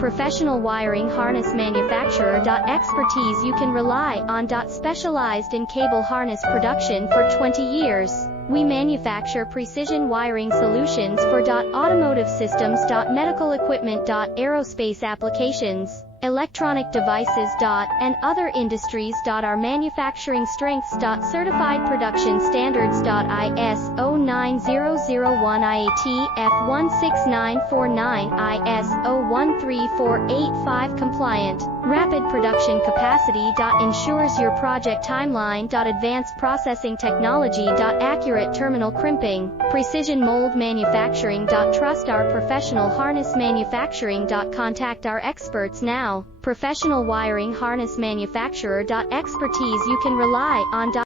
Professional wiring harness manufacturer. Expertise you can rely on. Specialized in cable harness production for 20 years. We manufacture precision wiring solutions for automotive systems, medical equipment, aerospace applications, electronic devices, and other industries. Our manufacturing strengths. Certified production standards. ISO 9001 IATF 16949 ISO 13485 compliant. Rapid production capacity. Ensures your project timeline. Advanced processing technology. Accurate terminal crimping. Precision mold manufacturing. Trust our professional harness manufacturing. Contact our experts now. Professional wiring harness manufacturer. Expertise you can rely on.